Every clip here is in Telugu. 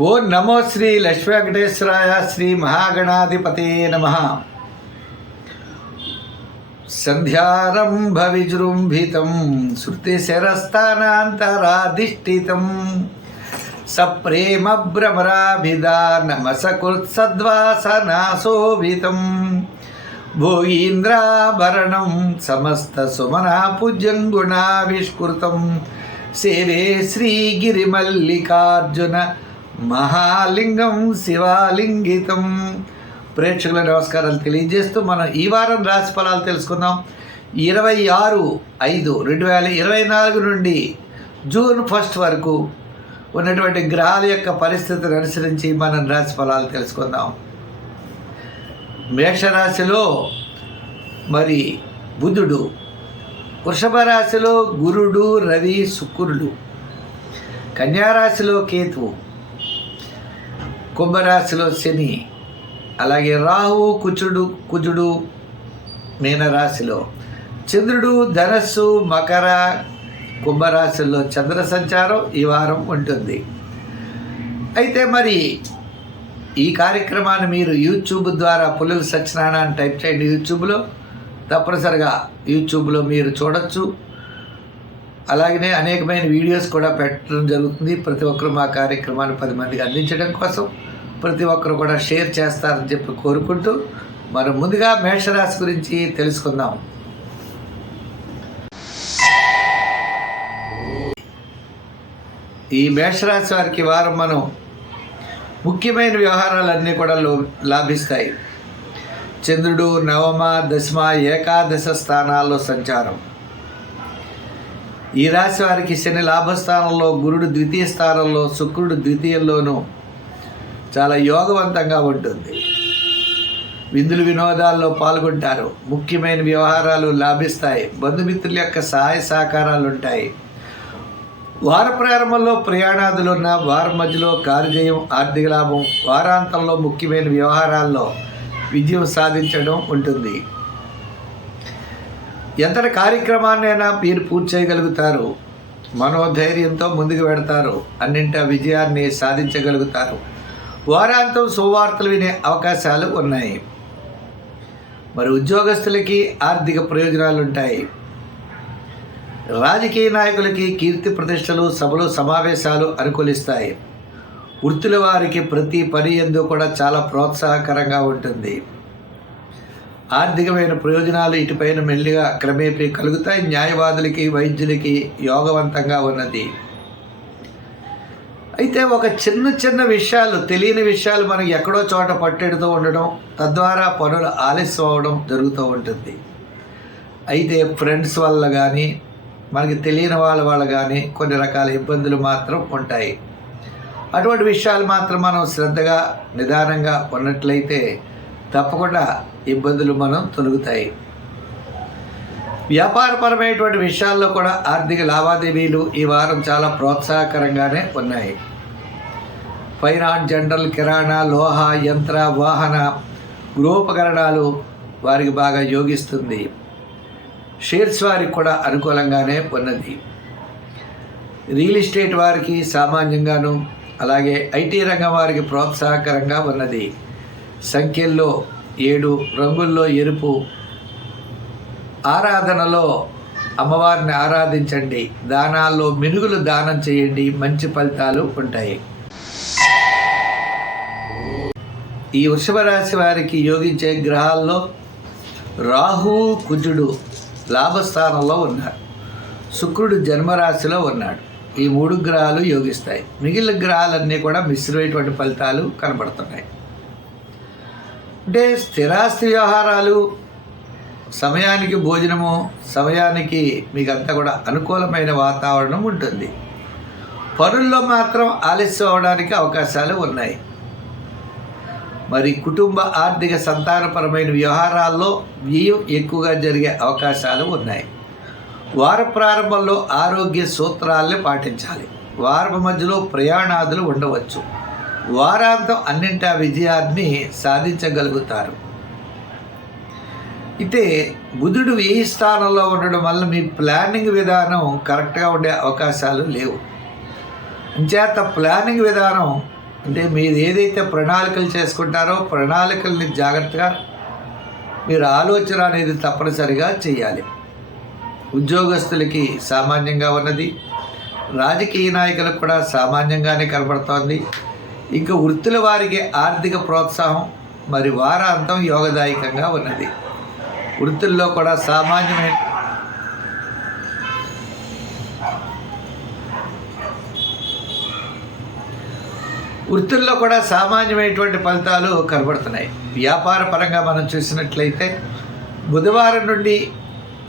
ఓ నమో శ్రీ లక్ష్మీ వెంకటేశ్వరాయ శ్రీ మహాగణాధిపతే నమ. సంధ్యారంభ విజృంభితం శృతిశరస్థానాంతరాధిష్ఠితం సప్రేమ భ్రమరాభిధానమసకృత్సద్వాసనాశోభితం భోగీంద్రాభరణం సమస్త సుమనా పూజ్యం గుణావిష్కృతం సేవే శ్రీగిరిమల్లికార్జున మహాలింగం శివాలింగితం. ప్రేక్షకుల నమస్కారాలు తెలియజేస్తూ మనం ఈ వారం రాశి ఫలాలు తెలుసుకుందాం. ఇరవై ఆరు ఐదు రెండు వేల ఇరవై నాలుగు నుండి జూన్ ఫస్ట్ వరకు ఉన్నటువంటి గ్రహాల యొక్క పరిస్థితిని అనుసరించి మనం రాశి ఫలాలు తెలుసుకుందాం. మేషరాశిలో మరి బుధుడు వృషభ రాశిలో గురుడు రవి శుక్రుడు కన్యారాశిలో కేతువు కుంభరాశిలో శని అలాగే రాహు కుచుడు కుజుడు మీనరాశిలో చంద్రుడు ధనస్సు మకర కుంభరాశుల్లో చంద్ర సంచారం ఈ వారం ఉంటుంది. అయితే మరి ఈ కార్యక్రమాన్ని మీరు యూట్యూబ్ ద్వారా పులుల సత్యనారాయణ టైప్ చేయండి యూట్యూబ్లో. తప్పనిసరిగా యూట్యూబ్లో మీరు చూడొచ్చు. అలాగనే అనేకమైన వీడియోస్ కూడా పెట్టడం జరుగుతుంది. ప్రతి ఒక్కరు మా కార్యక్రమాన్ని పది మందికి అందించడం కోసం. ప్రతి ఒక్కరు కూడా షేర్ చేస్తారని చెప్పి కోరుకుంటూ మనం ముందుగా మేషరాశి గురించి తెలుసుకుందాం. ఈ మేషరాశి వారికి వారం మనం ముఖ్యమైన వ్యవహారాలన్నీ కూడా లో లాభిస్తాయి. చంద్రుడు నవమ దశమ ఏకాదశ స్థానాల్లో సంచారం. ఈ రాశి వారికి శని లాభస్థానంలో గురుడు ద్వితీయ స్థానంలో శుక్రుడు ద్వితీయంలోనూ చాలా యోగవంతంగా ఉంటుంది. విందులు వినోదాల్లో పాల్గొంటారు. ముఖ్యమైన వ్యవహారాలు లాభిస్తాయి. బంధుమిత్రుల యొక్క సహాయ సహకారాలు ఉంటాయి వార ప్రారంభంలో ప్రయాణాదులు ఉన్న వారం మధ్యలో కార్యజయం ఆర్థిక లాభం వారాంతంలో ముఖ్యమైన వ్యవహారాల్లో విజయం సాధించడం ఉంటుంది. ఎంతటి కార్యక్రమాన్నైనా మీరు పూర్తి చేయగలుగుతారు. మనోధైర్యంతో ముందుకు పెడతారు అన్నింటా విజయాన్ని సాధించగలుగుతారు. వారాంతం సువార్తలు వినే అవకాశాలు ఉన్నాయి. మరి ఉద్యోగస్తులకి ఆర్థిక ప్రయోజనాలు ఉంటాయి రాజకీయ నాయకులకి కీర్తి ప్రతిష్టలు సభలు సమావేశాలు అనుకూలిస్తాయి. వృత్తుల వారికి ప్రతి పని ఎందు కూడా చాలా ప్రోత్సాహకరంగా ఉంటుంది. ఆర్థికమైన ప్రయోజనాలు ఇటుపైన మెల్లిగా క్రమేపీ కలుగుతాయి. న్యాయవాదులకి వైద్యులకి యోగవంతంగా ఉన్నది. అయితే ఒక చిన్న చిన్న విషయాలు తెలియని విషయాలు మనకి ఎక్కడో చోట పట్టెడుతూ ఉండడం తద్వారా పనులు ఆలస్యం అవ్వడం జరుగుతూ ఉంటుంది. అయితే ఫ్రెండ్స్ వల్ల కానీ మనకి తెలియని వాళ్ళ వల్ల కానీ కొన్ని రకాల ఇబ్బందులు మాత్రం ఉంటాయి. అటువంటి విషయాలు మాత్రం మనం శ్రద్ధగా నిదానంగా ఉన్నట్లయితే తప్పకుండా ఇబ్బందులు మనం తొలుగుతాయి. వ్యాపారపరమైనటువంటి విషయాల్లో కూడా ఆర్థిక లావాదేవీలు ఈ వారం చాలా ప్రోత్సాహకరంగానే ఉన్నాయి. ఫైనాన్స్ జనరల్ కిరాణా లోహ యంత్ర వాహన గృహోపకరణాలు వారికి బాగా యోగిస్తుంది. షేర్స్ వారికి కూడా అనుకూలంగానే ఉన్నది. రియల్ ఎస్టేట్ వారికి సామాన్యంగాను అలాగే ఐటీ రంగం వారికి ప్రోత్సాహకరంగా ఉన్నది. సంఖ్యల్లో ఏడు రంగుల్లో ఎరుపు. ఆరాధనలో అమ్మవారిని ఆరాధించండి. దానాల్లో మినుగులు దానం చేయండి. మంచి ఫలితాలు ఉంటాయి. ఈ వృషభ రాశి వారికి యోగించే గ్రహాల్లో రాహు కుజుడు లాభస్థానంలో ఉన్నారు శుక్రుడు జన్మరాశిలో ఉన్నాడు. ఈ మూడు గ్రహాలు యోగిస్తాయి. మిగిలిన గ్రహాలన్నీ కూడా మిశ్రమైనటువంటి ఫలితాలు కనబడుతున్నాయి. అంటే స్థిరాస్తి వ్యవహారాలు సమయానికి భోజనము సమయానికి మీకు అంతా కూడా అనుకూలమైన వాతావరణం ఉంటుంది. పనుల్లో మాత్రం ఆలస్యం అవడానికి అవకాశాలు ఉన్నాయి. మరి కుటుంబ ఆర్థిక సంతానపరమైన వ్యవహారాల్లో వ్యయం ఎక్కువగా జరిగే అవకాశాలు ఉన్నాయి. వార ప్రారంభంలో ఆరోగ్య సూత్రాల్ని పాటించాలి. వారం మధ్యలో ప్రయాణాదులు ఉండవచ్చు. వారాంతం అన్నింటా విజయాన్ని సాధించగలుగుతారు. అయితే బుధుడు ఏ స్థానంలో ఉండడం వల్ల మీ ప్లానింగ్ విధానం కరెక్ట్గా ఉండే అవకాశాలు లేవు. అంచేత ప్లానింగ్ విధానం అంటే మీరు ఏదైతే ప్రణాళికలు చేసుకుంటారో ప్రణాళికల్ని జాగ్రత్తగా మీరు ఆలోచన అనేది తప్పనిసరిగా చేయాలి. ఉద్యోగస్తులకి సామాన్యంగా ఉన్నది రాజకీయ నాయకులకు కూడా సామాన్యంగానే కనబడుతోంది. ఇంకా వృత్తుల వారికి ఆర్థిక ప్రోత్సాహం మరి వారాంతం యోగదాయకంగా ఉన్నది. వృత్తుల్లో కూడా సామాన్యమైన వృత్తుల్లో కూడా సామాన్యమైనటువంటి ఫలితాలు కనబడుతున్నాయి. వ్యాపార పరంగా మనం చూసినట్లయితే బుధవారం నుండి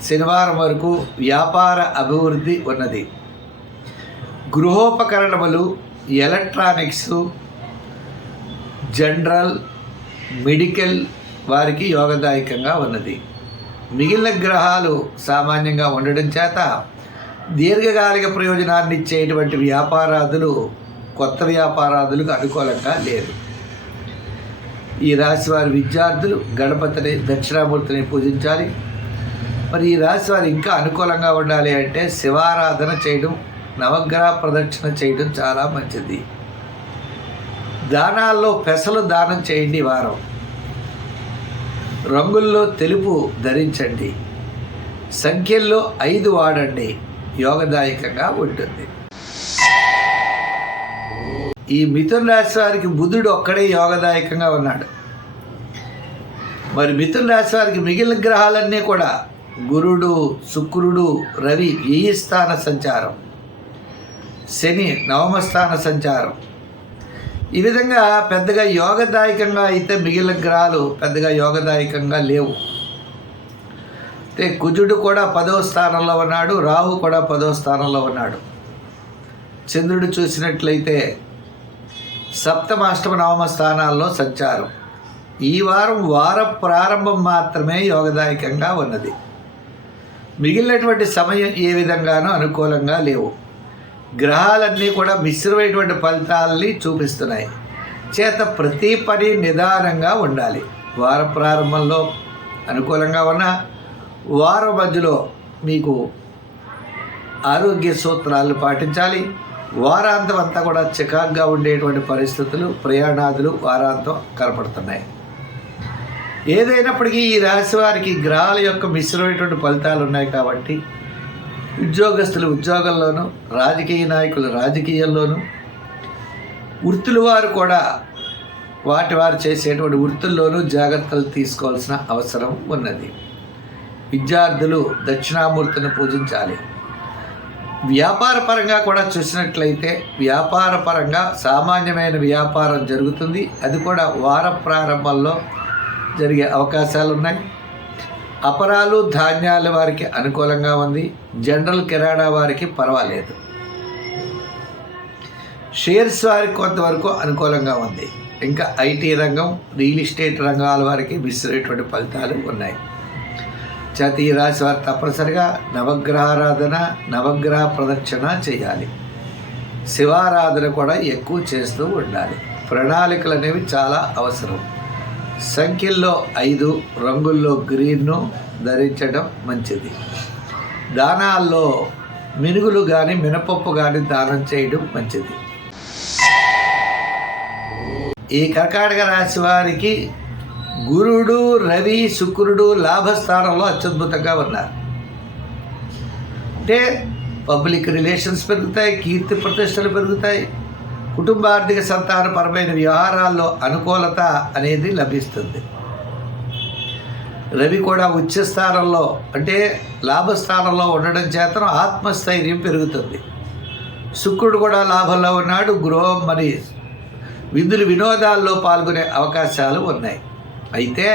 శనివారం వరకు వ్యాపార అభివృద్ధి ఉన్నది. గృహోపకరణములు ఎలక్ట్రానిక్స్ జనరల్ మెడికల్ వారికి యోగదాయకంగా ఉన్నది. మిగిలిన గ్రహాలు సామాన్యంగా ఉండడం చేత దీర్ఘకాలిక ప్రయోజనాన్ని ఇచ్చేటువంటి వ్యాపారాదులు కొత్త వ్యాపారాదులకు అనుకూలంగా లేదు. ఈ రాశి వారి విద్యార్థులు గణపతిని దక్షిణామూర్తిని పూజించాలి. మరి ఈ రాశి వారు ఇంకా అనుకూలంగా ఉండాలి అంటే శివారాధన చేయడం నవగ్రహ ప్రదక్షిణ చేయడం చాలా మంచిది. దానాల్లో పెసలు దానం చేయండి వారం. రంగుల్లో తెలుపు ధరించండి. సంఖ్యల్లో ఐదు వాడండి. యోగదాయకంగా ఉంటుంది. ఈ మిథున రాశి వారికి బుధుడు ఒక్కడే యోగదాయకంగా ఉన్నాడు. మరి మిథున రాశి వారికి మిగిలిన గ్రహాలన్నీ కూడా గురుడు శుక్రుడు రవి వ్యయి స్థాన సంచారం. శని నవమ స్థాన సంచారం. ఈ విధంగా పెద్దగా యోగదాయకంగా అయితే మిగిలిన గ్రహాలు పెద్దగా యోగదాయకంగా లేవు. అయితే కుజుడు కూడా పదవ స్థానంలో ఉన్నాడు రాహు కూడా పదవ స్థానంలో ఉన్నాడు. చంద్రుడు చూసినట్లయితే సప్తమాష్టమ నవమ స్థానాల్లో సంచారం. ఈ వారం వార ప్రారంభం మాత్రమే యోగదాయకంగా ఉన్నది. మిగిలినటువంటి సమయం ఏ విధంగానూ అనుకూలంగా లేవు. గ్రహాలన్నీ కూడా మిశ్రమైనటువంటి ఫలితాలని చూపిస్తున్నాయి. చేత ప్రతి పని నిదానంగా ఉండాలి. వార ప్రారంభంలో అనుకూలంగా ఉన్న వారం మధ్యలో మీకు ఆరోగ్య సూత్రాలను పాటించాలి. వారాంతం అంతా కూడా చికాగ్గా ఉండేటువంటి పరిస్థితులు ప్రయాణాదులు వారాంతం కనపడుతున్నాయి. ఏదైనప్పటికీ ఈ రాశి వారికి గ్రహాల యొక్క మిశ్రమైనటువంటి ఫలితాలు ఉన్నాయి కాబట్టి ఉద్యోగస్తులు ఉద్యోగంలోనూ రాజకీయ నాయకులు రాజకీయాల్లోనూ వృత్తుల వారు కూడా వాటి వారు చేసేటువంటి వృత్తుల్లోనూ జాగ్రత్తలు తీసుకోవాల్సిన అవసరం ఉన్నది. విద్యార్థులు దక్షిణామూర్తిని పూజించాలి. వ్యాపార పరంగా కూడా చూసినట్లయితే వ్యాపార పరంగా సామాన్యమైన వ్యాపారం జరుగుతుంది. అది కూడా వార ప్రారంభంలో జరిగే అవకాశాలు ఉన్నాయి అపరాలు ధాన్యాల వారికి అనుకూలంగా ఉంది. జనరల్ కిరాణా వారికి పర్వాలేదు. షేర్స్ వారికి కొంతవరకు అనుకూలంగా ఉంది. ఇంకా ఐటీ రంగం రియల్ ఎస్టేట్ రంగాల వారికి మిశ్రమైనటువంటి ఫలితాలు ఉన్నాయి. చేత ఈ రాశి వారు తప్పనిసరిగా నవగ్రహారాధన నవగ్రహ ప్రదక్షిణ చేయాలి. శివారాధన కూడా ఎక్కువ చేస్తూ ఉండాలి. ప్రణాళికలు అనేవి చాలా అవసరం. సంఖ్యల్లో ఐదు రంగుల్లో గ్రీన్ను ధరించడం మంచిది. దానాల్లో మినుగులు కానీ మినపప్పు కానీ దానం చేయడం మంచిది. ఈ కర్కాటక రాశి వారికి గురుడు రవి శుక్రుడు లాభస్థానంలో అత్యద్భుతంగా ఉన్నారు. అంటే పబ్లిక్ రిలేషన్స్ పెరుగుతాయి కీర్తి ప్రతిష్టలు పెరుగుతాయి కుటుంబ ఆర్థిక సంతానపరమైన వ్యవహారాల్లో అనుకూలత అనేది లభిస్తుంది. రవి కూడా ఉచ్చ స్థానంలో అంటే లాభస్థానంలో ఉండడం చేత ఆత్మస్థైర్యం పెరుగుతుంది. శుక్రుడు కూడా లాభంలో ఉన్నాడు గృహం మరి విందులు వినోదాల్లో పాల్గొనే అవకాశాలు ఉన్నాయి. అయితే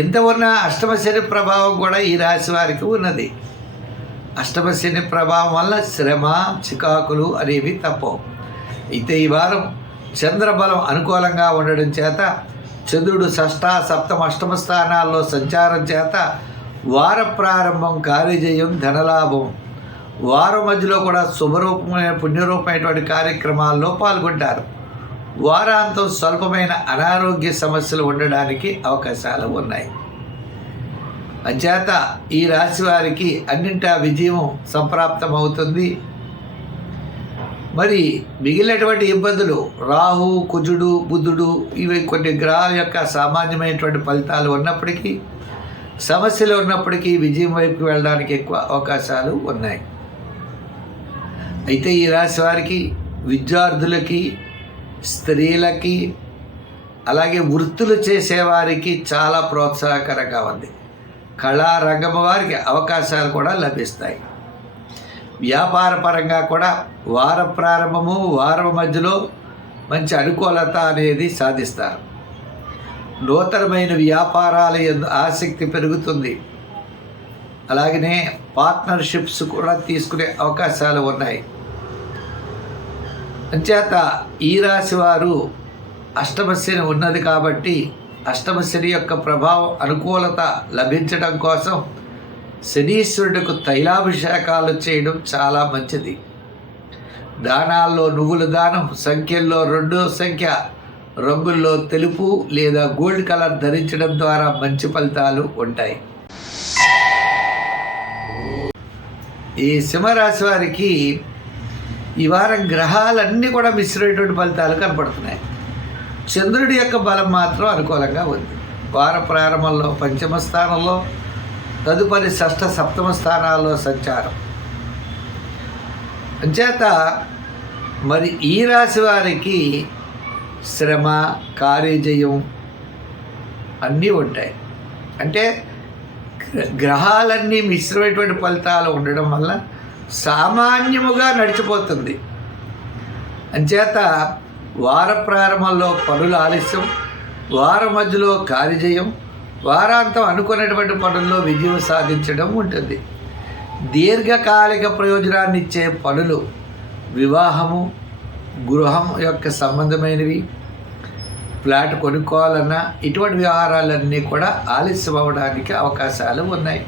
ఇంత ఉన్న అష్టమ శని ప్రభావం కూడా ఈ రాశి వారికి ఉన్నది. అష్టమ శని ప్రభావం వల్ల శ్రమ చికాకులు అనేవి తప్పవు. అయితే ఈ వారం చంద్రబలం అనుకూలంగా ఉండడం చేత చంద్రుడు షష్ట సప్తమ అష్టమ స్థానాల్లో సంచారం చేత వార ప్రారంభం కార్యజయం ధనలాభం. వారం మధ్యలో కూడా శుభరూపమైన పుణ్యరూపమైనటువంటి కార్యక్రమాల్లో పాల్గొంటారు. వారాంతం స్వల్పమైన అనారోగ్య సమస్యలు ఉండడానికి అవకాశాలు ఉన్నాయి. అంచేత ఈ రాశి వారికి అన్నింటా విజయం సంప్రాప్తమవుతుంది. మరి మిగిలినటువంటి ఇబ్బందులు రాహు కుజుడు బుద్ధుడు ఇవి కొన్ని గ్రహాల యొక్క సామాన్యమైనటువంటి ఫలితాలు ఉన్నప్పటికీ సమస్యలు ఉన్నప్పటికీ విజయం వైపు వెళ్ళడానికి ఎక్కువ అవకాశాలు ఉన్నాయి. అయితే ఈ రాశి వారికి విద్యార్థులకి స్త్రీలకి అలాగే వృత్తులు చేసేవారికి చాలా ప్రోత్సాహకరంగా ఉంది కళారంగం వారికి అవకాశాలు కూడా లభిస్తాయి. వ్యాపార పరంగా కూడా వార ప్రారంభము వారం మధ్యలో మంచి అనుకూలత అనేది సాధిస్తారు. నూతనమైన వ్యాపారాల యందు ఆసక్తి పెరుగుతుంది. అలాగనే పార్ట్నర్షిప్స్ కూడా తీసుకునే అవకాశాలు ఉన్నాయి. అంచేత ఈ రాశి వారు అష్టమశని ఉన్నది కాబట్టి అష్టమశని యొక్క ప్రభావం అనుకూలత లభించడం కోసం శనీశ్వరుడికి తైలాభిషేకాలు చేయడం చాలా మంచిది. దానాల్లో నువ్వుల దానం సంఖ్యల్లో రెండో సంఖ్య రంగుల్లో తెలుపు లేదా గోల్డ్ కలర్ ధరించడం ద్వారా మంచి ఫలితాలు ఉంటాయి. ఈ సింహరాశి వారికి ఈ వారం గ్రహాలన్నీ కూడా మిశ్రమైనటువంటి ఫలితాలు కనపడుతున్నాయి. చంద్రుడి యొక్క బలం మాత్రం అనుకూలంగా ఉంది. వార ప్రారంభంలో పంచమ స్థానంలో తదుపరి షష్ఠ సప్తమ స్థానాల్లో సంచారం. అంచేత మరి ఈ రాశి వారికి శ్రమ కార్యజయం అన్నీ ఉంటాయి. అంటే గ్రహాలన్నీ మిశ్రమైనటువంటి ఫలితాలు ఉండడం వల్ల సామాన్యముగా నడిచిపోతుంది. అంచేత వార ప్రారంభంలో పనుల ఆలస్యం వార మధ్యలో కార్యజయం వారాంతం అనుకున్నటువంటి పనుల్లో విజయం సాధించడం ఉంటుంది. దీర్ఘకాలిక ప్రయోజనాన్ని ఇచ్చే పనులు వివాహము గృహం యొక్క సంబంధమైనవి ఫ్లాట్ కొనుక్కోవాలన్నా ఇటువంటి వ్యవహారాలన్నీ కూడా ఆలస్యం అవ్వడానికి అవకాశాలు ఉన్నాయి.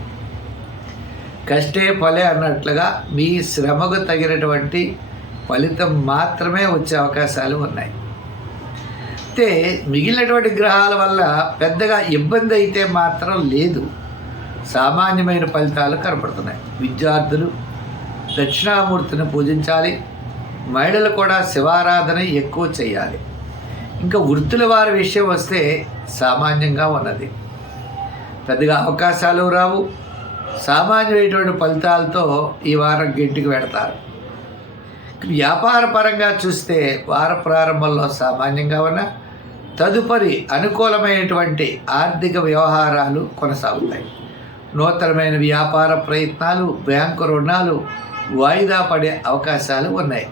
కష్టే ఫలే అన్నట్లుగా మీ శ్రమకు తగినటువంటి ఫలితం మాత్రమే వచ్చే అవకాశాలు ఉన్నాయి. అయితే మిగిలినటువంటి గ్రహాల వల్ల పెద్దగా ఇబ్బంది అయితే మాత్రం లేదు. సామాన్యమైన ఫలితాలు కనపడుతున్నాయి. విద్యార్థులు దక్షిణామూర్తిని పూజించాలి. మహిళలు కూడా శివారాధన ఎక్కువ చేయాలి. ఇంకా వృత్తుల వారి విషయం వస్తే సామాన్యంగా ఉన్నది. పెద్దగా అవకాశాలు రావు. సామాన్యమైనటువంటి ఫలితాలతో ఈ వారం గెంటికి పెడతారు. వ్యాపార పరంగా చూస్తే వార ప్రారంభంలో సామాన్యంగా ఉన్న తదుపరి అనుకూలమైనటువంటి ఆర్థిక వ్యవహారాలు కొనసాగుతాయి. నూతనమైన వ్యాపార ప్రయత్నాలు బ్యాంకు రుణాలు వాయిదా పడే అవకాశాలు ఉన్నాయి.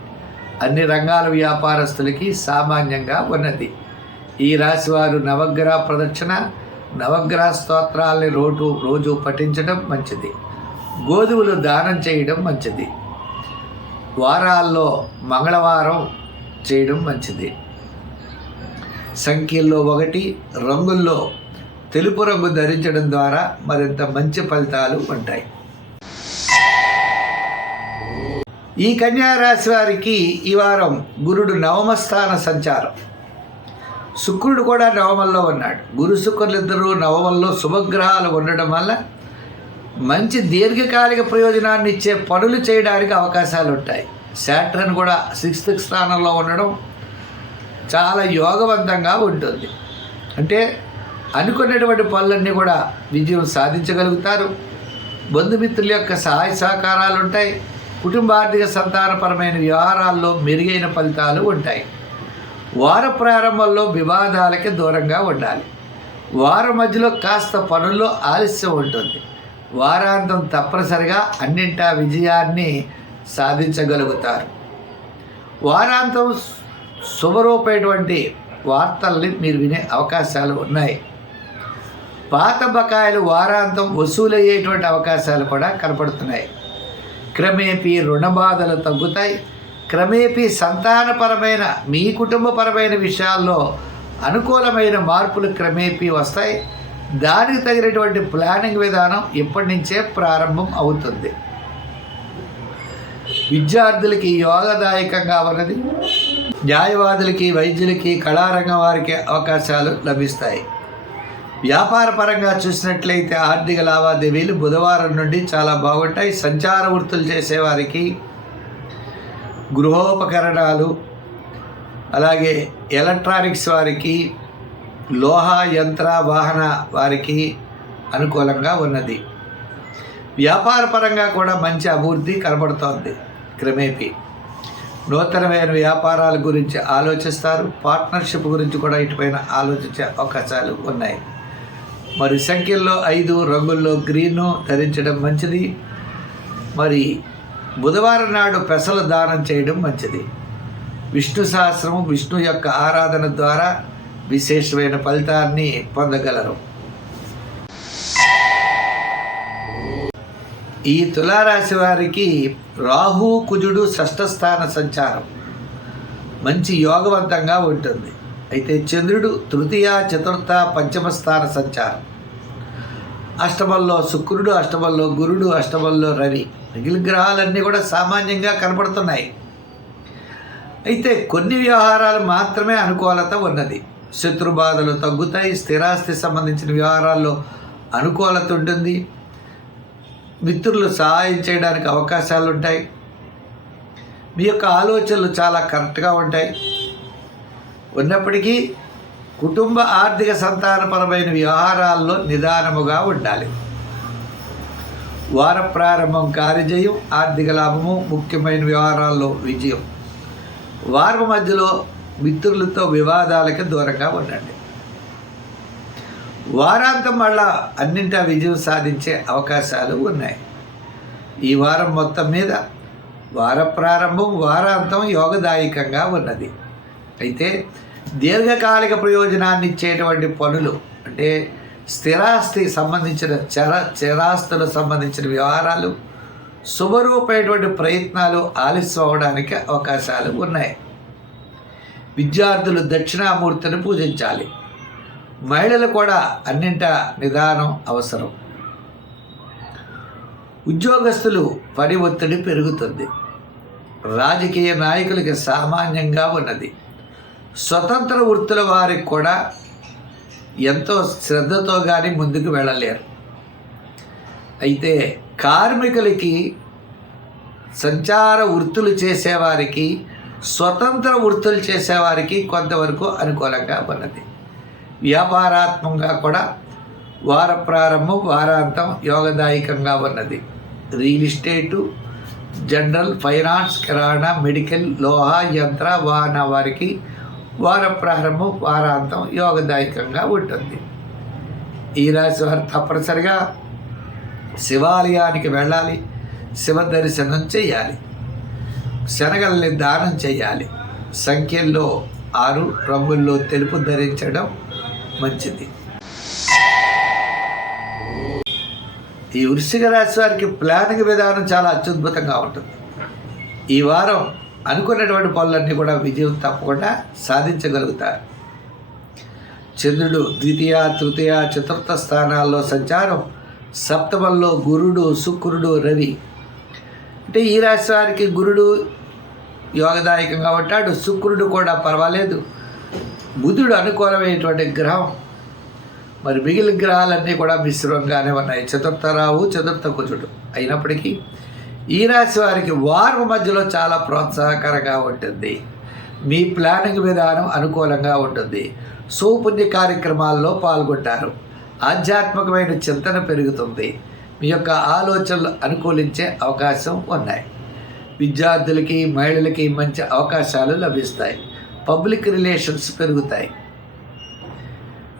అన్ని రంగాల వ్యాపారస్తులకి సామాన్యంగా ఉన్నది. ఈ రాశి వారు నవగ్రహ ప్రదక్షిణ నవగ్రహ స్తోత్రాల్ని రోజు రోజు పఠించడం మంచిది. గోధుమలు దానం చేయడం మంచిది. వారాల్లో మంగళవారం చేయడం మంచిది. సంఖ్యల్లో ఒకటి రంగుల్లో తెలుపు రంగు ధరించడం ద్వారా మరింత మంచి ఫలితాలు ఉంటాయి. ఈ కన్యారాశి వారికి ఈ వారం గురుడు నవమస్థాన సంచారం. శుక్రుడు కూడా నవమంలో ఉన్నాడు. గురు శుక్రులిద్దరూ ఇద్దరు నవమంలో శుభగ్రహాలు ఉండడం వల్ల మంచి దీర్ఘకాలిక ప్రయోజనాన్ని ఇచ్చే పనులు చేయడానికి అవకాశాలు ఉంటాయి. శాట్రన్ కూడా సిక్స్త్ స్థానంలో ఉండడం చాలా యోగవంతంగా ఉంటుంది. అంటే అనుకున్నటువంటి పనులన్నీ కూడా విజయం సాధించగలుగుతారు. బంధుమిత్రుల యొక్క సహాయ సహకారాలు ఉంటాయి. కుటుంబార్థిక సంతానపరమైన వ్యవహారాల్లో మెరుగైన ఫలితాలు ఉంటాయి. వార ప్రారంభంలో వివాదాలకి దూరంగా ఉండాలి. వార మధ్యలో కాస్త పనుల్లో ఆలస్యం ఉంటుంది. వారాంతం తప్పనిసరిగా అన్నింటా విజయాన్ని సాధించగలుగుతారు. వారాంతం శుభరూపేటువంటి వార్తల్ని మీరు వినే అవకాశాలు ఉన్నాయి. పాత బకాయిలు వారాంతం వసూలయ్యేటువంటి అవకాశాలు కూడా కనపడుతున్నాయి. క్రమేపీ రుణ బాధలు తగ్గుతాయి. క్రమేపీ సంతానపరమైన మీ కుటుంబపరమైన విషయాల్లో అనుకూలమైన మార్పులు క్రమేపీ వస్తాయి. దానికి తగినటువంటి ప్లానింగ్ విధానం ఇప్పటి నుంచే ప్రారంభం అవుతుంది. విద్యార్థులకి యోగదాయకంగా ఉన్నది. న్యాయవాదులకి వైద్యులకి కళారంగం వారికి అవకాశాలు లభిస్తాయి. వ్యాపారపరంగా చూసినట్లయితే ఆర్థిక లావాదేవీలు బుధవారం నుండి చాలా బాగుంటాయి. సంచార వృత్తులు చేసేవారికి గృహోపకరణాలు అలాగే ఎలక్ట్రానిక్స్ వారికి లోహ యంత్ర వాహన వారికి అనుకూలంగా ఉన్నది. వ్యాపారపరంగా కూడా మంచి అభివృద్ధి కనబడుతోంది క్రమేపీ. నూతనమైన వ్యాపారాల గురించి ఆలోచిస్తారు. పార్ట్నర్షిప్ గురించి కూడా ఇటుపైన ఆలోచించే అవకాశాలు ఉన్నాయి. మరి సంఖ్యల్లో ఐదు రంగుల్లో గ్రీను ధరించడం మంచిది. మరి బుధవారం నాడు పెసలు దానం చేయడం మంచిది. విష్ణు సహస్రం విష్ణు యొక్క ఆరాధన ద్వారా విశేషమైన ఫలితాన్ని పొందగలరు. ఈ తులారాశి వారికి రాహు కుజుడు షష్ఠస్థాన సంచారం. మంచి యోగవంతంగా ఉంటుంది. అయితే చంద్రుడు తృతీయ చతుర్థ పంచమ స్థాన సంచారం. అష్టమంలో శుక్రుడు అష్టమంలో గురుడు అష్టమంలో రవి. మిగిలిన గ్రహాలన్నీ కూడా సామాన్యంగా కనపడుతున్నాయి అయితే కొన్ని వ్యవహారాలు మాత్రమే అనుకూలత ఉన్నది. శత్రుబాధలు తగ్గుతాయి. స్థిరాస్తి సంబంధించిన వ్యవహారాల్లో అనుకూలత ఉంటుంది. మిత్రులు సహాయం చేయడానికి అవకాశాలు ఉంటాయి. మీ యొక్క ఆలోచనలు చాలా కరెక్ట్గా ఉంటాయి. ఉన్నప్పటికీ కుటుంబ ఆర్థిక సంతానపరమైన వ్యవహారాల్లో నిదానముగా ఉండాలి. వార ప్రారంభం కార్యజయం ఆర్థిక లాభము ముఖ్యమైన వ్యవహారాల్లో విజయం. వారం మధ్యలో మిత్రులతో వివాదాలకి దూరంగా ఉండండి. వారాంతం మళ్ళా అన్నింటా విజయం సాధించే అవకాశాలు ఉన్నాయి. ఈ వారం మొత్తం మీద వార ప్రారంభం వారాంతం యోగదాయకంగా ఉన్నది. అయితే దీర్ఘకాలిక ప్రయోజనాన్ని ఇచ్చేటువంటి పనులు అంటే స్థిరాస్తి సంబంధించిన చర చరాస్తులకు సంబంధించిన వ్యవహారాలు శుభరూపమైనటువంటి ప్రయత్నాలు ఆలస్యం అవడానికి అవకాశాలు ఉన్నాయి. విద్యార్థులు దక్షిణామూర్తిని పూజించాలి. మహిళలు కూడా అన్నింట నిదానం అవసరం. ఉద్యోగస్తులు పని ఒత్తిడి పెరుగుతుంది. రాజకీయ నాయకులకి సామాన్యంగా ఉన్నది. స్వతంత్ర వృత్తుల వారికి కూడా ఎంతో శ్రద్ధతో కానీ ముందుకు వెళ్ళలేరు. అయితే కార్మికులకి సంచార వృత్తులు చేసేవారికి స్వతంత్ర వృత్తులు చేసేవారికి కొంతవరకు అనుకూలంగా ఉన్నది. వ్యాపారాత్మకంగా కూడా వార ప్రారంభం వారాంతం యోగదాయకంగా ఉన్నది. రియల్ ఎస్టేటు జనరల్ ఫైనాన్స్ కిరాణా మెడికల్ లోహ యంత్ర వాహన వారికి వార ప్రారంభం వారాంతం యోగదాయకంగా ఉంటుంది. ఈ రాశి వారు తప్పనిసరిగా శివాలయానికి వెళ్ళాలి శివ దర్శనం చేయాలి శనగల్ని దానం చేయాలి సంఖ్యల్లో ఆరు రంగుల్లో తెలుపు ధరించడం మంచిది. ఈ వృశ్చిక రాశి వారికి ప్లానింగ్ విధానం చాలా అత్యద్భుతంగా ఉంటుంది. ఈ వారం అనుకున్నటువంటి పనులన్నీ కూడా విజయం తప్పకుండా సాధించగలుగుతారు. చంద్రుడు ద్వితీయ తృతీయ చతుర్థ స్థానాల్లో సంచారం సప్తమంలో గురుడు శుక్రుడు రవి. అంటే ఈ రాష్ట్రానికి గురుడు యోగదాయకంగా ఉంటాడు శుక్రుడు కూడా పర్వాలేదు. బుధుడు అనుకూలమైనటువంటి గ్రహం. మరి మిగిలిన గ్రహాలన్నీ కూడా మిశ్రమంగానే ఉన్నాయి. చతుర్థ రావు చతుర్థ కుజుడు అయినప్పటికీ ఈ రాశి వారికి వారు మధ్యలో చాలా ప్రోత్సాహకరంగా ఉంటుంది. మీ ప్లానింగ్ విధానం అనుకూలంగా ఉంటుంది. సూపుణ్య కార్యక్రమాల్లో పాల్గొంటారు. ఆధ్యాత్మికమైన చింతన పెరుగుతుంది. మీ యొక్క ఆలోచనలు అనుకూలించే అవకాశం ఉన్నాయి. విద్యార్థులకి మహిళలకి మంచి అవకాశాలు లభిస్తాయి. పబ్లిక్ రిలేషన్స్ పెరుగుతాయి.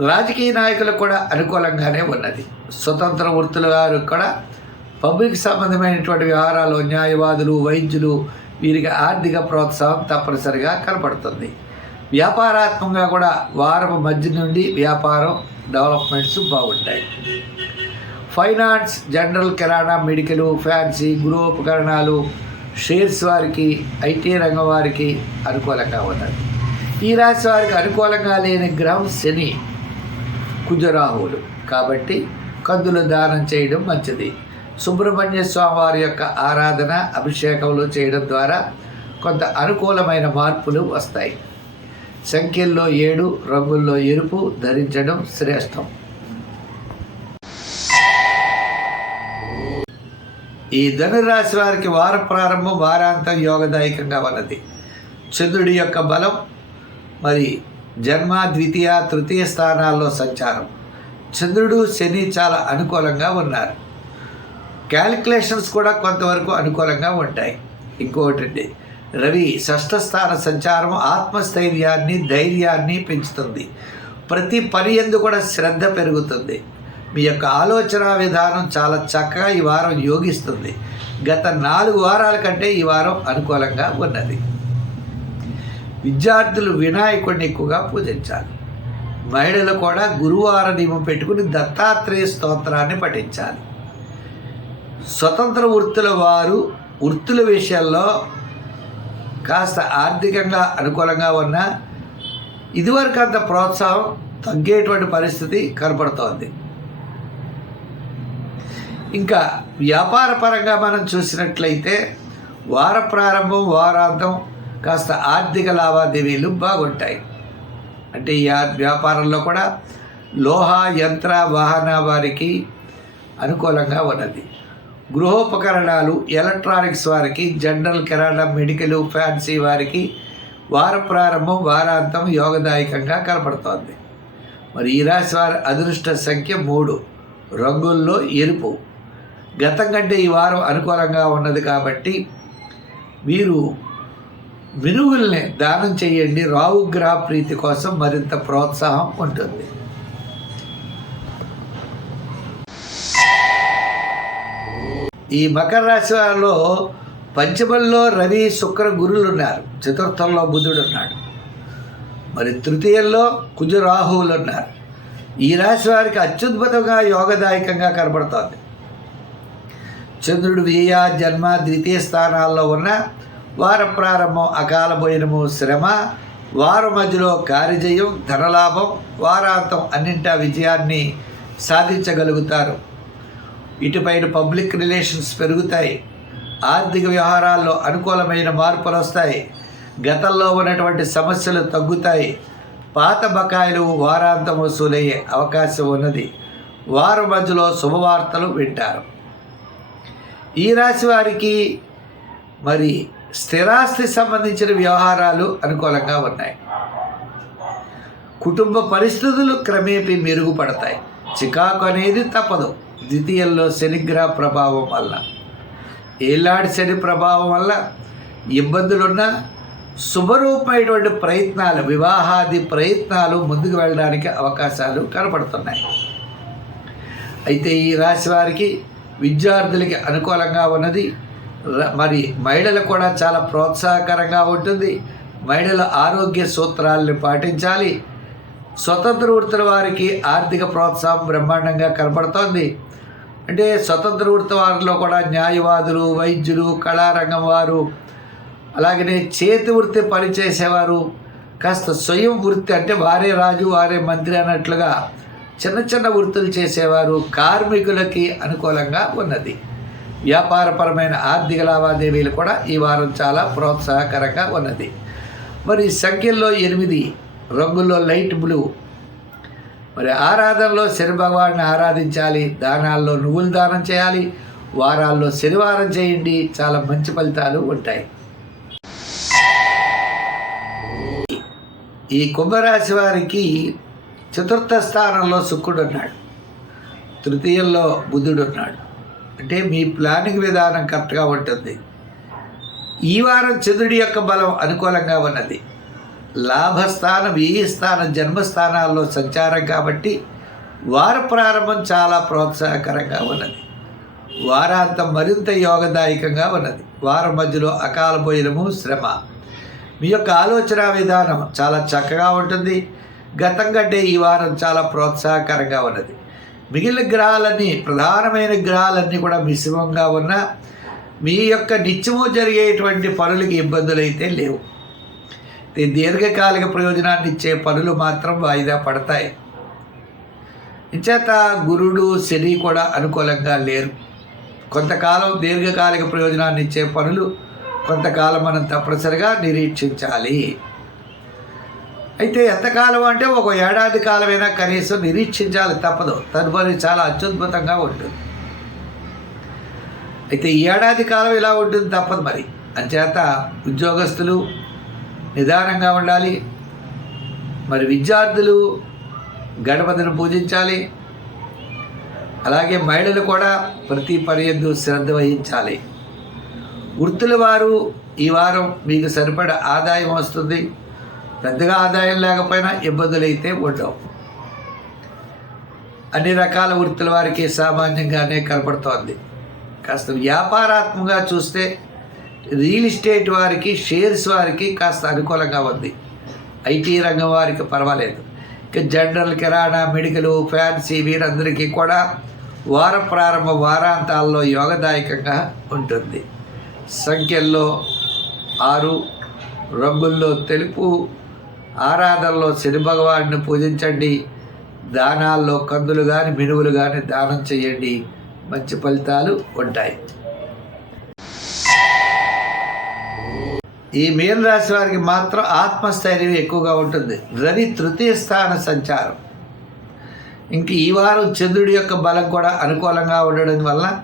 రాజకీయ నాయకులకు కూడా అనుకూలంగానే ఉన్నది. స్వతంత్ర వృత్తుల వారు కూడా పబ్లిక్ సంబంధమైనటువంటి వ్యవహారాలు న్యాయవాదులు వైద్యులు వీరికి ఆర్థిక ప్రోత్సాహం తప్పనిసరిగా కనపడుతుంది. వ్యాపారాత్మకంగా కూడా వారం మధ్య నుండి వ్యాపారం డెవలప్మెంట్స్ బాగుంటాయి. ఫైనాన్స్ జనరల్ కిరాణా మెడికల్ ఫ్యాన్సీ గృహ ఉపకరణాలు షేర్స్ వారికి ఐటీ రంగం వారికి అనుకూలంగా ఉన్నది ఈ రాశి వారికి అనుకూలంగా లేని గ్రహం శని కుజరాహువులు. కాబట్టి కందులు దానం చేయడం మంచిది. సుబ్రహ్మణ్య స్వామి వారి యొక్క ఆరాధన అభిషేకములు చేయడం ద్వారా కొంత అనుకూలమైన మార్పులు వస్తాయి. సంఖ్యల్లో ఏడు రంగుల్లో ఎరుపు ధరించడం శ్రేష్టం. ఈ ధనురాశి వారికి వార ప్రారంభం వారాంతం యోగదాయకంగా ఉన్నది. చంద్రుడి యొక్క బలం మరి జన్మ ద్వితీయ తృతీయ స్థానాల్లో సంచారం. చంద్రుడు శని చాలా అనుకూలంగా ఉన్నారు. క్యాలిక్యులేషన్స్ కూడా కొంతవరకు అనుకూలంగా ఉంటాయి. ఇంకోటండి రవి షష్ఠ స్థాన సంచారం ఆత్మస్థైర్యాన్ని ధైర్యాన్ని పెంచుతుంది. ప్రతి పని ఎందు కూడా శ్రద్ధ పెరుగుతుంది. మీ యొక్క ఆలోచన విధానం చాలా చక్కగా ఈ వారం యోగిస్తుంది. గత నాలుగు వారాల కంటే ఈ వారం అనుకూలంగా ఉన్నది. విద్యార్థులు వినాయకుడిని ఎక్కువగా పూజించాలి. మహిళలు కూడా గురువార నియమం పెట్టుకుని దత్తాత్రేయ స్తోత్రాన్ని పఠించాలి. స్వతంత్ర వృత్తుల వారు వృత్తుల విషయాల్లో కాస్త ఆర్థికంగా అనుకూలంగా ఉన్న ఇదివరకు అంత ప్రోత్సాహం తగ్గేటువంటి పరిస్థితి కనపడుతోంది. ఇంకా వ్యాపార పరంగా మనం చూసినట్లయితే వార ప్రారంభం వారాంతం కాస్త ఆర్థిక లావాదేవీలు బాగుంటాయి. అంటే ఈ వ్యాపారంలో కూడా లోహ యంత్ర వాహన వారికి అనుకూలంగా ఉన్నది. గృహోపకరణాలు ఎలక్ట్రానిక్స్ వారికి జనరల్ కిరాణా మెడికల్ ఫ్యాన్సీ వారికి వార ప్రారంభం వారాంతం యోగదాయకంగా కనపడుతోంది. మరి ఈ రాశి వారి అదృష్ట సంఖ్య మూడు. రంగుల్లో ఎరుపు. గతం కంటే ఈ వారం అనుకూలంగా ఉన్నది కాబట్టి మీరు మినుగుల్ని దానం చేయండి. రావు గ్రహ ప్రీతి కోసం మరింత ప్రోత్సాహం ఉంటుంది. ఈ మకర రాశి వారిలో పంచమంలో రవి శుక్ర గురులు ఉన్నారు చతుర్థంలో బుధుడు ఉన్నాడు. మరి తృతీయంలో కుజు రాహువులు ఉన్నారు. ఈ రాశి వారికి అత్యద్భుతంగా యోగదాయకంగా కనబడుతోంది. చంద్రుడు వ్యయ జన్మ ద్వితీయ స్థానాల్లో ఉన్న వార ప్రారంభం అకాల భోజనము శ్రమ వారం మధ్యలో కార్యజయం ధనలాభం వారాంతం అన్నింటా విజయాన్ని సాధించగలుగుతారు. ఇటుపైన పబ్లిక్ రిలేషన్స్ పెరుగుతాయి. ఆర్థిక వ్యవహారాల్లో అనుకూలమైన మార్పులు వస్తాయి. గతంలో ఉన్నటువంటి సమస్యలు తగ్గుతాయి. పాత బకాయిలు వారాంతం వసూలయ్యే అవకాశం ఉన్నది. వారం మధ్యలో శుభవార్తలు వింటారు. ఈ రాశి వారికి మరి స్థిరాస్తి సంబంధించిన వ్యవహారాలు అనుకూలంగా ఉన్నాయి. కుటుంబ పరిస్థితులు క్రమేపీ మెరుగుపడతాయి. చికాకు అనేది తప్పదు. ద్వితీయంలో శనిగ్రహ ప్రభావం వల్ల. ఏలాంటి శని ప్రభావం వల్ల ఇబ్బందులున్నా శుభరూపమైనటువంటి ప్రయత్నాలు వివాహాది ప్రయత్నాలు ముందుకు వెళ్ళడానికి అవకాశాలు కనపడుతున్నాయి. అయితే ఈ రాశి వారికి విద్యార్థులకి అనుకూలంగా ఉన్నది. మరి మహిళలకు కూడా చాలా ప్రోత్సాహకరంగా ఉంటుంది. మహిళల ఆరోగ్య సూత్రాలను పాటించాలి. స్వతంత్ర వృత్తుల వారికి ఆర్థిక ప్రోత్సాహం బ్రహ్మాండంగా కనబడుతోంది అంటే స్వతంత్ర వృత్తి వారిలో కూడా న్యాయవాదులు వైద్యులు కళారంగం వారు అలాగనే చేతి వృత్తి పనిచేసేవారు కాస్త స్వయం వృత్తి అంటే వారే రాజు వారే మంత్రి అన్నట్లుగా చిన్న చిన్న వృత్తులు చేసేవారు కార్మికులకి అనుకూలంగా ఉన్నది. వ్యాపారపరమైన ఆర్థిక లావాదేవీలు కూడా ఈ వారం చాలా ప్రోత్సాహకరంగా ఉన్నది. మరి సంఖ్యల్లో ఎనిమిది రంగుల్లో లైట్ బ్లూ. మరి ఆరాధనలో శని భగవాన్ని ఆరాధించాలి దానాల్లో నువ్వులు దానం చేయాలి వారాల్లో శనివారం చేయండి చాలా మంచి ఫలితాలు ఉంటాయి. ఈ కుంభరాశి వారికి చతుర్థ స్థానంలో శుక్రుడు ఉన్నాడు. తృతీయంలో బుధుడు ఉన్నాడు. అంటే మీ ప్లానింగ్ విధానం కరెక్ట్గా ఉంటుంది. ఈ వారం చంద్రుడి యొక్క బలం అనుకూలంగా ఉన్నది. లాభస్థానం ఈ స్థానం జన్మస్థానాల్లో సంచారం కాబట్టి వార ప్రారంభం చాలా ప్రోత్సాహకరంగా ఉన్నది. వారాంతం మరింత యోగదాయకంగా ఉన్నది. వారం మధ్యలో అకాల భోజనము శ్రమ. మీ యొక్క ఆలోచన విధానం చాలా చక్కగా ఉంటుంది. గతం కంటే ఈ వారం చాలా ప్రోత్సాహకరంగా ఉన్నది. మిగిలిన గ్రహాలన్నీ ప్రధానమైన గ్రహాలన్నీ కూడా మిశ్రమంగా ఉన్న మీ యొక్క నిత్యము జరిగేటువంటి పనులకి ఇబ్బందులు అయితే లేవు. దీర్ఘకాలిక ప్రయోజనాన్ని ఇచ్చే పనులు మాత్రం వాయిదా పడతాయి. ఇంచేత గురుడు శని కూడా అనుకూలంగా లేరు. కొంతకాలం దీర్ఘకాలిక ప్రయోజనాన్ని ఇచ్చే పనులు కొంతకాలం మనం తప్పనిసరిగా నిరీక్షించాలి. అయితే ఎంతకాలం అంటే ఒక ఏడాది కాలమైనా కనీసం నిరీక్షించాలి తప్పదు. తదుపరి చాలా అత్యద్భుతంగా ఉంటుంది. అయితే ఈ ఏడాది కాలం ఇలా ఉంటుంది తప్పదు మరి. అంచేత ఉద్యోగస్తులు నిదానంగా ఉండాలి. మరి విద్యార్థులు గణపతిని పూజించాలి. అలాగే మహిళలు కూడా ప్రతి పర్యందు శ్రద్ధ వహించాలి. వృత్తుల వారు ఈ వారం మీకు సరిపడ ఆదాయం వస్తుంది. పెద్దగా ఆదాయం లేకపోయినా ఇబ్బందులు అయితే ఉండవు. అన్ని రకాల వృత్తుల వారికి సామాన్యంగానే కనపడుతోంది. కాస్త వ్యాపారాత్మకంగా చూస్తే రియల్ ఎస్టేట్ వారికి షేర్స్ వారికి కాస్త అనుకూలంగా ఉంది. ఐటీ రంగం వారికి పర్వాలేదు. ఇక జనరల్ కిరాణా మెడికల్ ఫ్యాన్సీ వీరందరికీ కూడా వార ప్రారంభ వారాంతాల్లో యోగదాయకంగా ఉంటుంది. సంఖ్యల్లో ఆరు రంగుల్లో తెలుపు ఆరాధనలో శని భగవాన్ని పూజించండి. దానాల్లో కందులు కానీ మినువులు కానీ దానం చేయండి. మంచి ఫలితాలు ఉంటాయి. ఈ మీన రాశి వారికి మాత్రం ఆత్మస్థైర్యం ఎక్కువగా ఉంటుంది. రవి తృతీయ స్థాన సంచారం. ఇంక ఈ వారం చంద్రుడి యొక్క బలం కూడా అనుకూలంగా ఉండడం వల్ల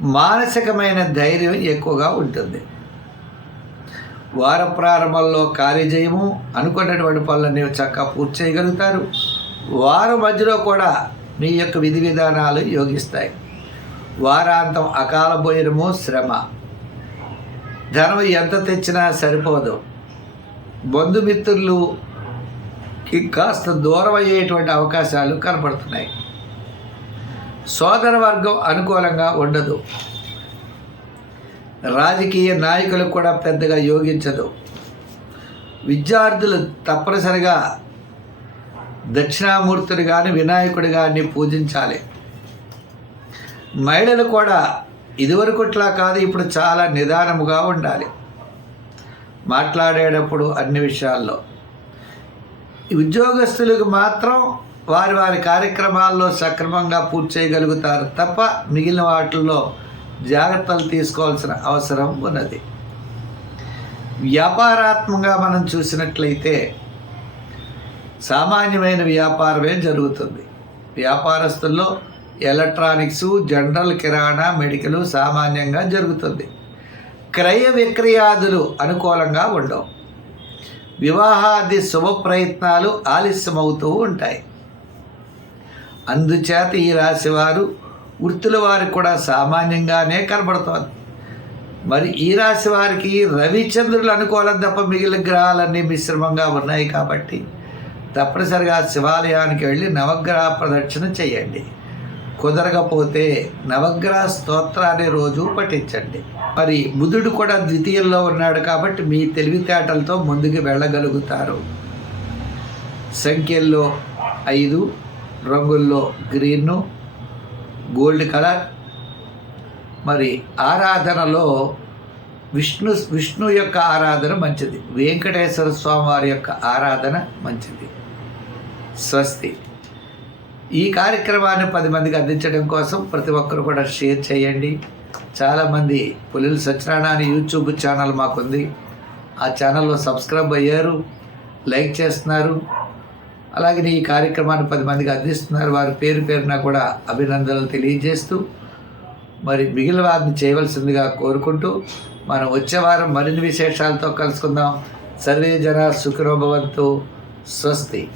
మానసికమైన ధైర్యం ఎక్కువగా ఉంటుంది. వార ప్రారంభంలో కార్యజయము అనుకున్నటువంటి పనులన్నీ చక్కగా పూర్తి చేయగలుగుతారు. వారం మధ్యలో కూడా మీ యొక్క విధి విధానాలు యోగిస్తాయి. వారాంతం అకాల భోజనము శ్రమ. ధనం ఎంత తెచ్చినా సరిపోదు. బంధుమిత్రులుకి కాస్త దూరం అయ్యేటువంటి అవకాశాలు కనపడుతున్నాయి. సోదర వర్గం అనుకూలంగా ఉండదు. రాజకీయ నాయకులకు కూడా పెద్దగా యోగించదు. విద్యార్థులు తప్పనిసరిగా దక్షిణామూర్తుడు కానీ వినాయకుడి కానీ పూజించాలి. మహిళలు కూడా ఇదివరకుట్లా కాదు ఇప్పుడు చాలా నిదానముగా ఉండాలి. మాట్లాడేటప్పుడు అన్ని విషయాల్లో. ఉద్యోగస్తులకు మాత్రం వారి వారి కార్యక్రమాల్లో సక్రమంగా పూర్తి చేయగలుగుతారు తప్ప మిగిలిన వాటిల్లో జాగ్రత్తలు తీసుకోవాల్సిన అవసరం ఉన్నది. వ్యాపారాత్మకంగా మనం చూసినట్లయితే సామాన్యమైన వ్యాపారమే జరుగుతుంది. వ్యాపారస్తుల్లో ఎలక్ట్రానిక్స్ జనరల్ కిరాణా మెడికల్ సామాన్యంగా జరుగుతుంది. క్రయ విక్రయాదులు అనుకూలంగా ఉండవు. వివాహాది శుభ ప్రయత్నాలు ఆలస్యమవుతూ ఉంటాయి. అందుచేత ఈ రాశి వారు వృత్తుల వారికి కూడా సామాన్యంగానే కనబడుతోంది. మరి ఈ రాశి వారికి రవిచంద్రులు అనుకూలం తప్ప మిగిలిన గ్రహాలన్నీ మిశ్రమంగా ఉన్నాయి కాబట్టి తప్పనిసరిగా శివాలయానికి వెళ్ళి నవగ్రహ ప్రదక్షిణ చేయండి. కుదరకపోతే నవగ్రహ స్తోత్రాన్ని రోజు పఠించండి. మరి బుధుడు కూడా ద్వితీయంలో ఉన్నాడు కాబట్టి మీ తెలివితేటలతో ముందుకు వెళ్ళగలుగుతారు. సంఖ్యల్లో ఐదు రంగుల్లో గ్రీను గోల్డ్ కలర్. మరి ఆరాధనలో విష్ణు విష్ణు యొక్క ఆరాధన మంచిది. వెంకటేశ్వర స్వామి వారి యొక్క ఆరాధన మంచిది. స్వస్తి. ఈ కార్యక్రమాన్ని పది మందికి అందించడం కోసం ప్రతి ఒక్కరు కూడా షేర్ చేయండి. చాలామంది పులిల సత్యనారాయణ అని యూట్యూబ్ ఛానల్ మాకుంది. ఆ ఛానల్లో సబ్స్క్రైబ్ అయ్యారు లైక్ చేస్తున్నారు. అలాగే ఈ కార్యక్రమాన్ని పది మందికి అందిస్తున్నారు. వారి పేరు పేరున కూడా అభినందనలు తెలియజేస్తూ మరి మిగిలిన వారిని చేయవలసిందిగా కోరుకుంటూ మనం వచ్చే వారం మరిన్ని విశేషాలతో కలుసుకుందాం. సర్వే జన సుఖరోభవంతు స్వస్తి.